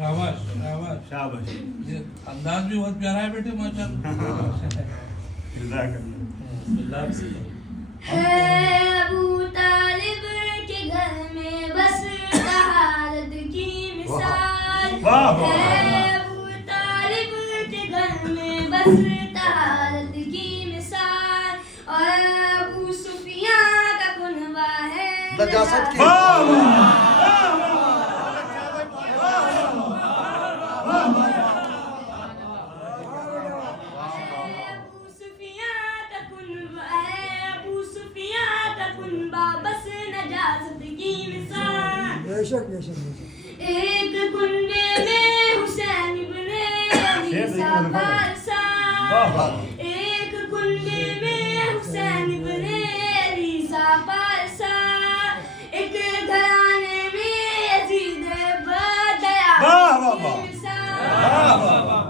शाबाश शाबाश शाबाश, ये अंदाज भी बहुत प्यारा है बेटे माशाल्लाह। है अबू तालिब के घर में बस तहारत की मिसाल, है अबू तालिब के घर में बस तहारत की मिसाल, और अबू सुफियान का कुनबा है नजासत की। बस नजासत की मिसाल, बेशक बेशक बेशक। एक कुंडे में हुसैन इब्ने अली सा पारसा,